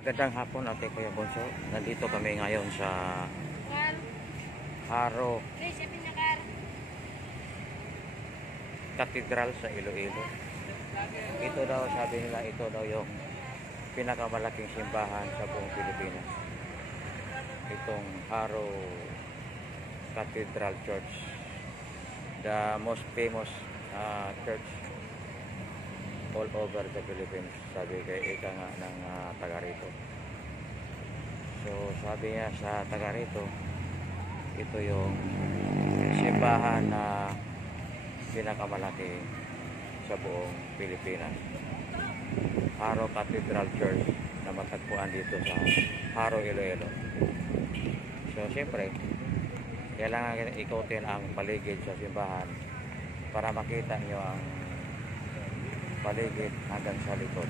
Magandang hapon, Ate Kuya Bonso. Nandito kami ngayon sa Haro Cathedral sa Iloilo. Ito daw, sabi nila, ito daw yung pinakamalaking simbahan sa buong Pilipinas. Itong Haro Cathedral Church, the most famous church all over the Philippines, sabi kay ika nga ng taga rito. So sabi niya sa taga rito, ito yung simbahan na pinakamalaki sa buong Pilipinas, Haro Cathedral Church, na matagpuan dito sa Haro, Iloilo. So siyempre kailangan ikutin ang paligid sa simbahan para makita nyo ang paligid hanggang sa likod.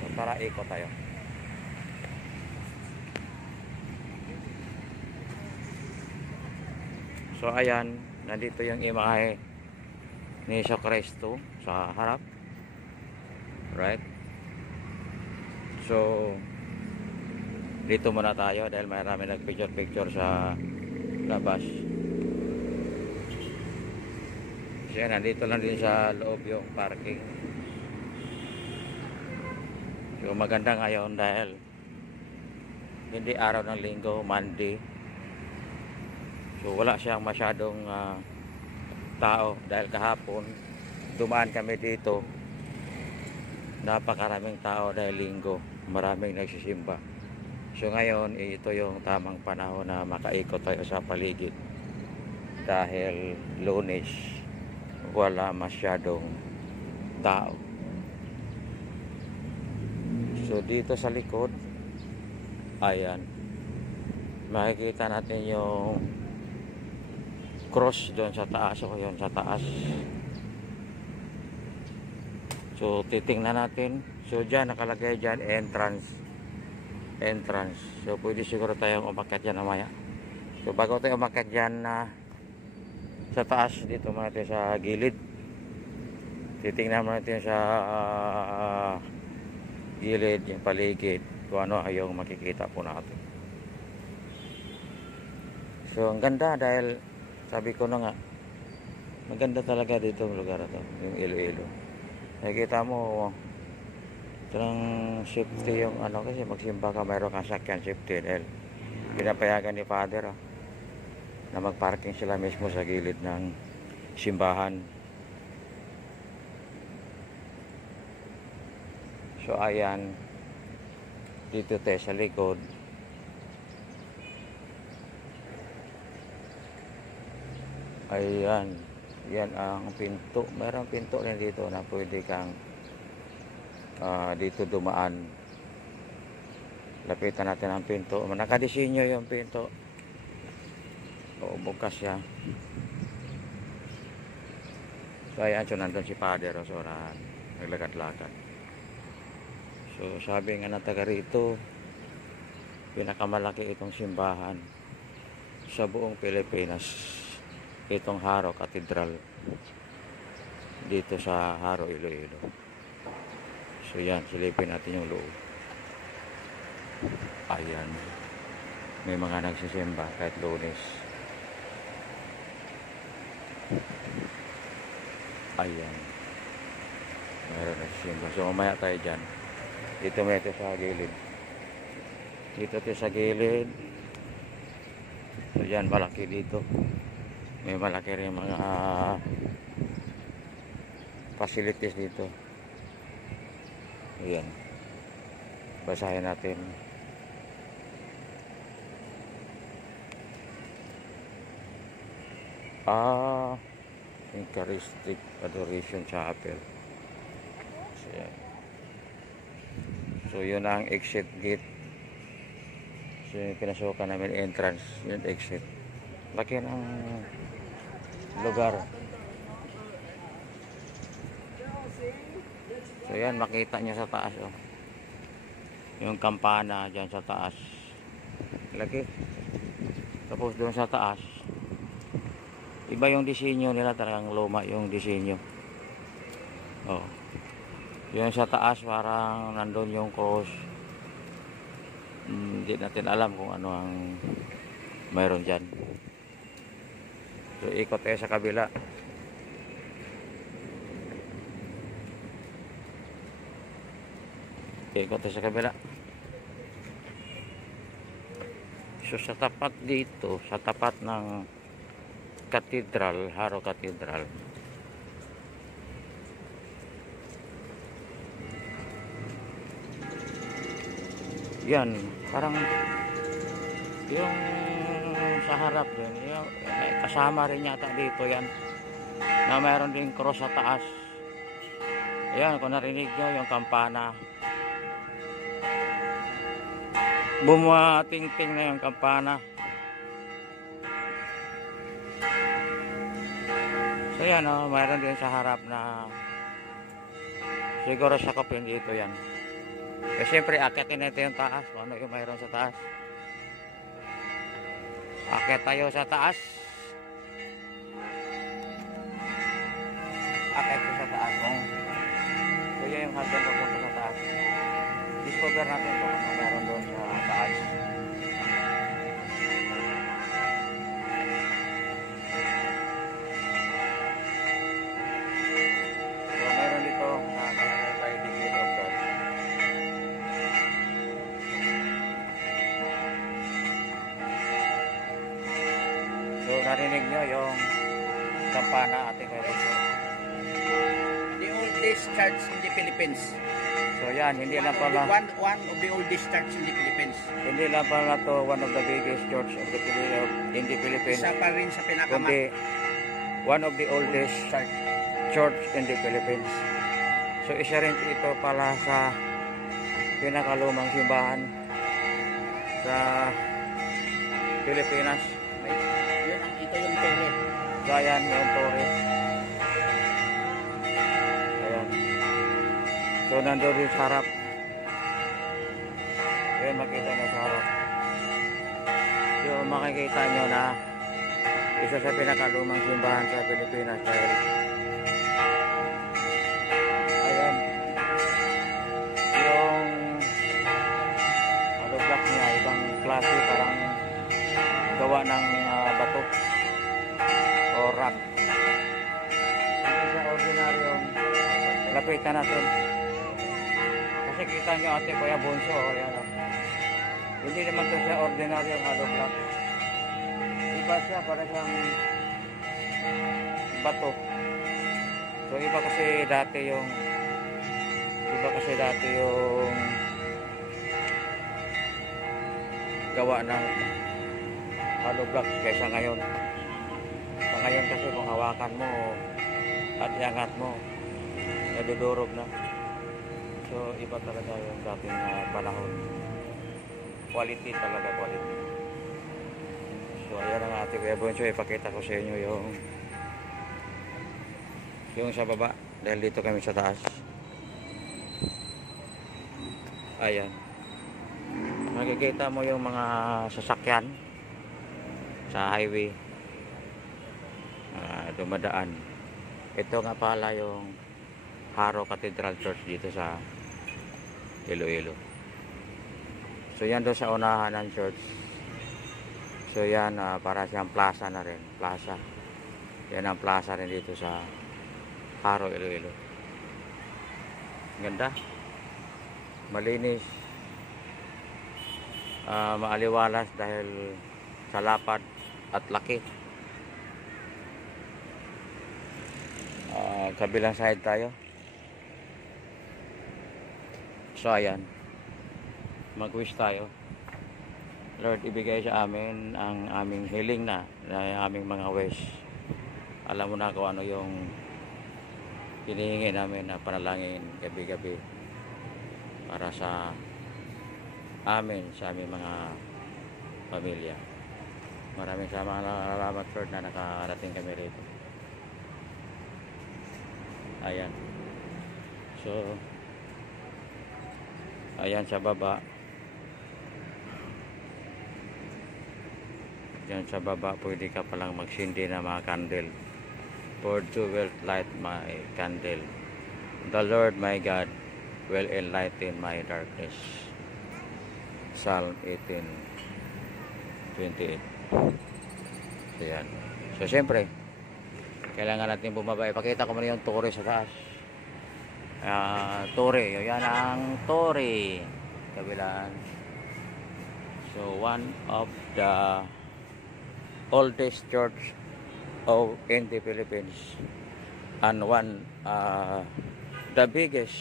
So, tara, ikot tayo. So ayan, nandito yung imahe ni Jesu Cristo sa harap, right? So dito muna tayo dahil marami nagpicture sa labas. So yan, nandito lang din sa loob yung parking. So maganda ngayon dahil hindi araw ng linggo, Monday. So wala siyang masyadong tao dahil kahapon dumaan kami dito, napakaraming tao dahil linggo, maraming nagsisimba. So ngayon ito yung tamang panahon na makaikot tayo sa paligid dahil Lunes, wala masyadong tao. So dito sa likod, ayan, makikita natin yung cross doon sa taas. O yun sa taas. So titingnan natin. So dyan nakalagay dyan entrance. So pwede siguro tayong umakyat dyan namaya. So bago tayo umakyat dyan sa taas, dito muna natin sa gilid. Titingnan muna natin sa gilid, yung paligid, kung ano ay yung makikita po natin. So ang ganda dahil sabi ko na nga, maganda talaga dito yung lugar ito, yung Iloilo. Nakikita mo ito ng safety yung ano, kasi magsimba ka mayroon kang sakyan, safety dahil pinapayagan ni Father na magparking sila mismo sa gilid ng simbahan. So ayan, dito tayo sa likod. Ayan, yan ang pinto. Mayroong pinto rin dito na pwede kang dito dumaan. Lapitan natin ang pinto. Nakadisenyo yung pinto. O, bukas siya. So ayan, so nandun si Father o, so naglakad-lakad. So sabi nga ng taga rito, pinakamalaki itong simbahan sa buong Pilipinas, itong Haro Cathedral dito sa Haro, Iloilo. So yan, silipin natin yung loob. Ayan, may mga nagsisimba kahit Lunes. Ayan, mayroon nagsisimba. So mamaya tayo dyan. Dito may ito sa gilid. Dito ito sa gilid. So yan, malaki dito. May malaki rin mga facilities dito. Ayan. Basahin natin. Eucharistic Adoration Chapel. So yan. So yun ang exit gate. So yung pinasukan namin entrance, yun exit. Laki ng lugar. So yan, makita nyo sa taas oh. Yung kampana dyan sa taas. Laki. Tapos doon sa taas, iba yung disenyo nila, talagang luma yung disenyo. Oh. Yung sa taas parang nandun yung cross. Hindi natin alam kung ano ang mayroon dyan. So ikot tayo sa kabila. Ikot tayo sa kabila. So sa tapat dito, sa tapat ng Cathedral, Haro Cathedral, yan, parang yung sa harap din, yung, kasama rin yata dito yan, na mayroon din cross sa taas. Ayan, kung narinig nyo yung kampana, bumating-ting na yung kampana. So yan, oh, mayroon din sa harap na siguro sakopin dito yan. Eh siyempre akitin natin yung taas, kung ano yung mayroon sa taas. Akit tayo sa taas. Akit ko sa taas. So yan yung hagdan papunta sa taas. Discover natin kung ano mayroon doon sa taas. So mayroon dito na talagang by the gate of God. So narinig nyo yung kampana ating kayo. The oldest church in the Philippines. So yan, hindi lang pala One of the oldest church in the Philippines. hindi lang pala to one of the biggest church of the in the Philippines. Isa pa rin sa Kundi one of the oldest church in the Philippines. So isa rin ito pala sa pinakalumang simbahan sa Pilipinas. Ito yung tore. So ayan yung tore. Ayan. So nandun rin sa harap. Ayan, makita nyo sa harap. So makikita nyo na isa sa pinakalumang simbahan sa Pilipinas. Ayan. Yung block niya, ibang klase, parang gawa ng bato o rock. Hindi siya ordinaryong lapitan natin. Kasi kita nyo ate Kuya Bunso, ayan, hindi naman ito siya ordinaryong hollow block. Iba siya, para siyang bato. So iba kasi dati yung gawa ng hollow blocks kaysa ngayon. Sa ngayon kasi kung hawakan mo at iangat mo, nadudurog na. So iba talaga yung dating panahon. Quality talaga, quality. So ayan ang ating Kuya Boncho, ipakita ko sa inyo yung sa baba, dahil dito kami sa taas. Ayan, makikita mo yung mga sasakyan sa highway dumadaan. Ito nga pala yung Haro Cathedral Church dito sa Iloilo. So yan doon sa unahan ng church. So yan para siyang plaza na rin, plaza. Yan ang plaza rin dito sa Haro, Iloilo. Ganda, malinis, maaliwalas dahil sa lapad at laki. Kabilang side tayo. So ayan, mag-wish tayo. Lord, ibigay sa amin ang aming hiling na aming mga wish. Alam mo na kung ano yung hinihingi namin na panalangin gabi-gabi para sa amin, sa aming mga pamilya. Maraming salamat Lord na nakarating kami rito. Ayan. So ayan sa baba. Diyan sa baba pwede ka palang magsindi ng mga candle. For you will light my candle. The Lord my God will enlighten my darkness. Psalm 18:28. So yan. So syempre, kailangan natin bumaba. Ipakita ko muna yung tore sa taas. Tore. Yan ang tore. Kabilaan. So one of the oldest church in the Philippines. And one the biggest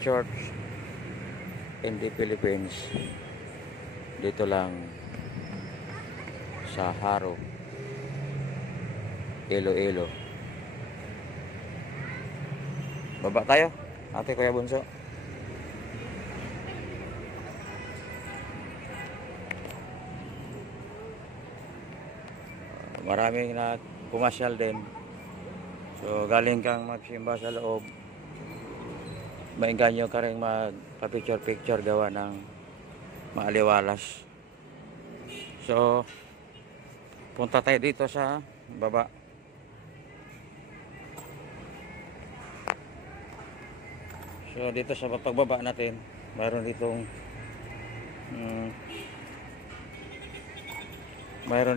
church in the Philippines. Dito lang sa Haro, Iloilo. Baba tayo, ate, Kuya Bunso. Maraming na pumasyal din. So galing kang magsimba sa loob, maingganyo ka rin magpa-picture gawa ng maaliwalas. So punta tayo dito sa baba. So dito sa pagbaba natin, mayroon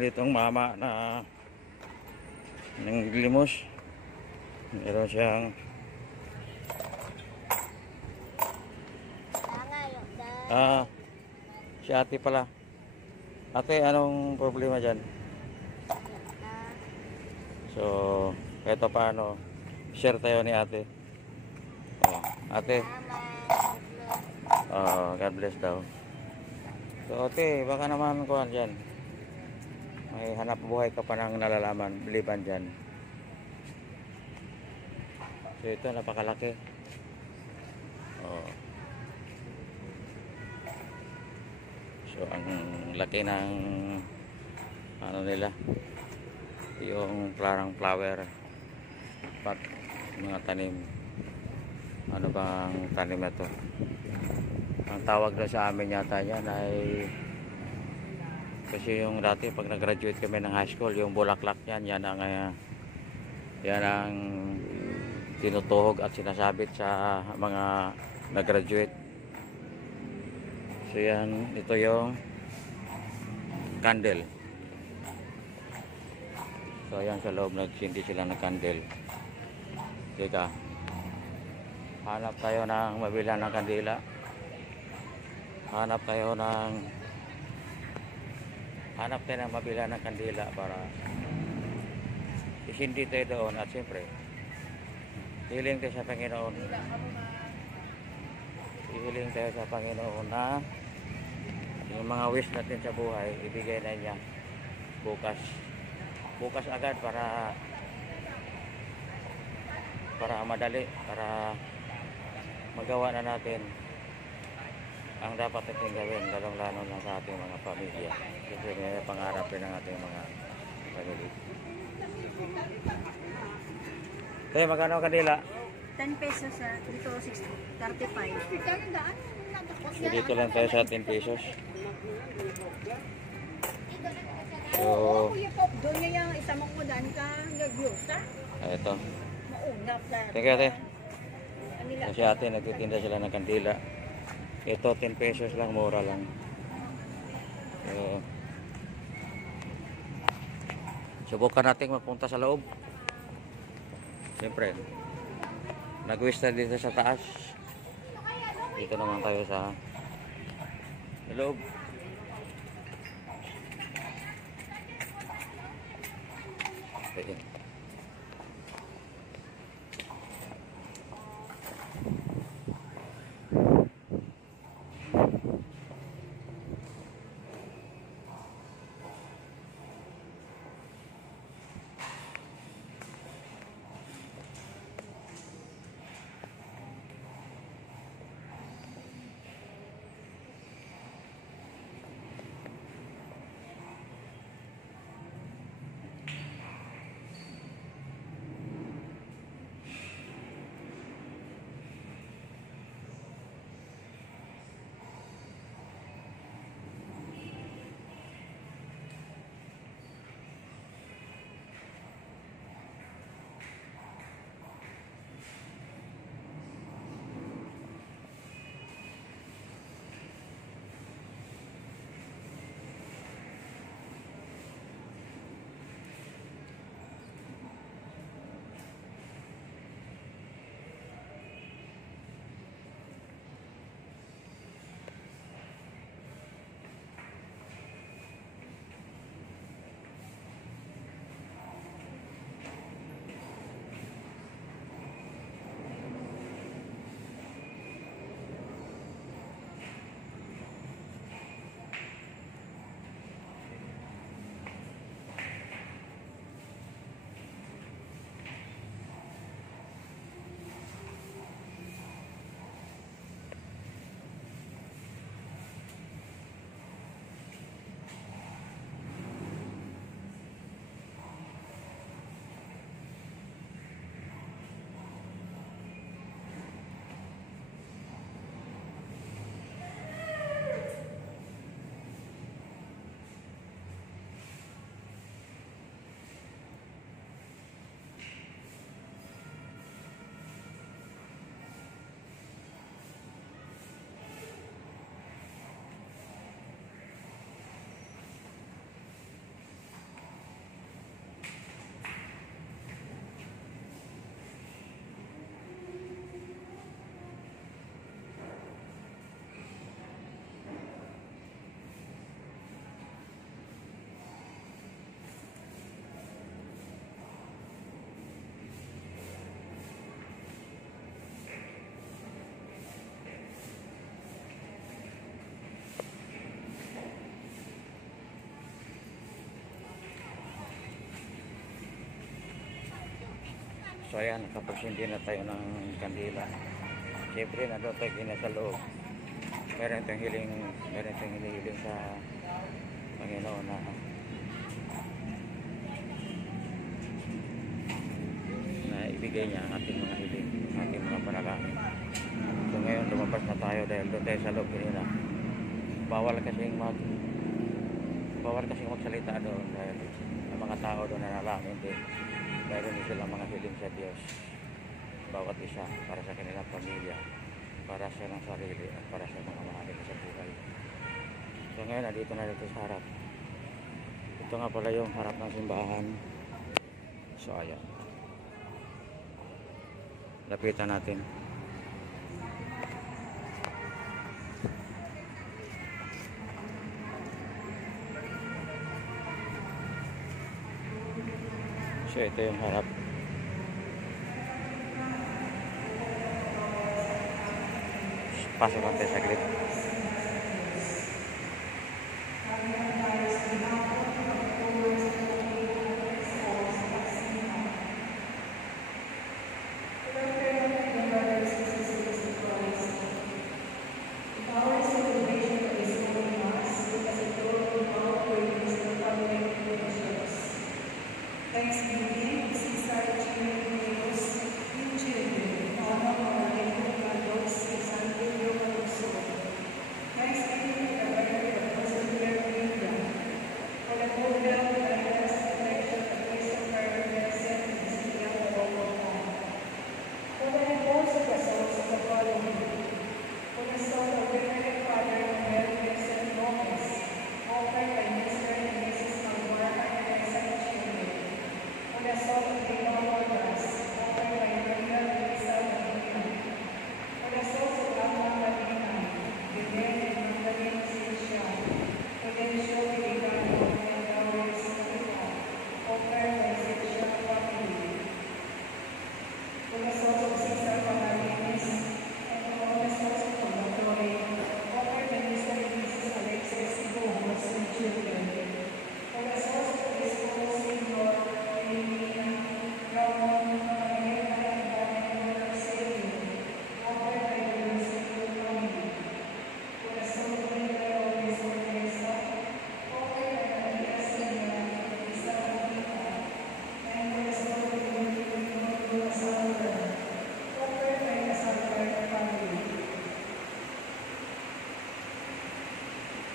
ditong mama na nanglimos. Meron siyang si ate pala. Ate, anong problema dyan? So eto paano, share tayo ni ate. Ate, God bless daw. So ate, baka naman kuhan dyan, may hanap buhay ka pa ng nalalaman, biliban dyan. So ito, napakalaki. So ang laki ng ano nila, yung parang flower pot, mga tanim. Ano bang tanim na to? Ang tawag na sa amin yata yan ay, kasi yung dati pag nag-graduate kami ng high school, yung bulaklak yan ang tinutuhog at sinasabit sa mga nag-graduate. So yan, ito yung candle. So yan, sa loob nagsindi sila ng candle. Teka, hanap tayo ng mabila ng kandila. Hanap tayo ng mabila ng kandila para isindi tayo doon. At siyempre, hiling tayo sa Panginoon. Hiling tayo sa Panginoon na yung mga wish natin sa buhay, ibigay na niya bukas agad para madali, para magawa na natin ang dapat natin gawin, lalong-lalo na sa ating mga pamilya. Kasi may pangarap din ng ating mga pamilya. Kaya magkano kanila? 10 pesos sa dito 35. So dito lang tayo sa 10 pesos. So doon niya yung isa mong udan ka nag-yosa. ito. Maunap na. Thank you, ate. Kasi ate, nagtitinda sila ng kandila. Ito 10 pesos lang, mura lang. So subukan natin magpunta sa loob. Siyempre, nag-wish na dito sa taas. Dito naman tayo sa loob. Okay. So ayan, nakapagsindi na tayo ng kandila. Siyempre, nandun tayo kina sa loob. Meron tayong hiling sa Panginoon na ibigay niya ang ating mga hiling, ating mga panalangin. So ngayon, lumabas na tayo dahil doon tayo sa loob kanina. Bawal kasing magsalita doon dahil ang mga tao doon nanalangin din. Meron din silang mga hiling sa Diyos. Bawat isa para sa kanilang pamilya, para sa ng sarili at para sa mga mahal sa buhay. So ngayon, nandito na dito sa harap. Ito nga pala yung harap ng simbahan. So ayan. Lapitan natin. So ito yung harap. Pasok natin saglit. Thanksgiving, Cesar Chirinos, in children, honor our Lady Carlos, San Pedro Caluso. Thanksgiving to the Record of Persevere Media, for the program that has protection of Christopher Blessed and Cecilia Bogota. For the reports of the souls of the following, for the soul of Venerable Father Manuel Vincent Gomez, offered by Mr. and Mrs. Manuel Teresa Chile. For the soul of Dino Rodas, offered by Maria Luisa Medina. For the souls of Alma Medina, Vivek and Magdalene Silcia. Prudential Viligano and Lawrence Medina, offered by Silcia family. For the souls of Cesar Pagalinis, and for all the souls of Purgatory, offered by Mr. and Mrs. Alexis Gomez and children. For the souls of this whole Senor, Elimina, Ramon, Manuela, and Daniel Arceli, offered by the Lucifer family. For the soul of Manuel Luis Orteza, offered by Maria Sena, Lisa Anita, and for the soul of the Salvador, offered by the Salvador family.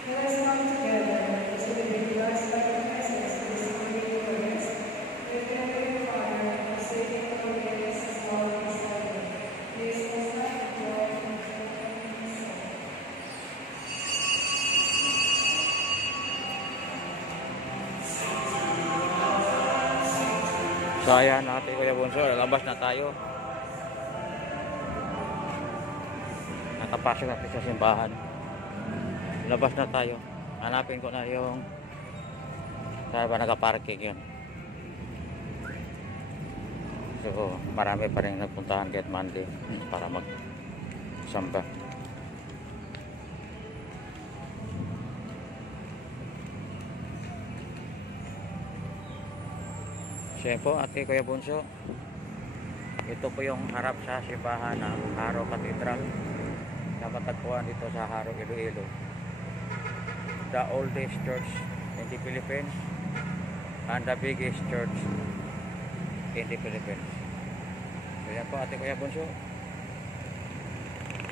Let us come together to the last sacrifices of this holy Eucharist, with the Heavenly Father, forsaking the forgiveness as well as heaven. This was not the joy of the So ayan, natin Kuya Bunso, lalabas na tayo. Nakapasok natin sa simbahan. Labas na tayo. Hanapin ko na yung saan ba nakaparking yun. So marami pa rin nagpuntahan kahit Monday para mag-samba. Siya po, Ate Kuya Bunso. Ito po yung harap sa simbahan ng Haro Cathedral na matagpuan dito sa Haro, Iloilo. The oldest church in the Philippines and the biggest church in the Philippines. So yan po, Ate Kuya Bunso.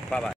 Bye-bye.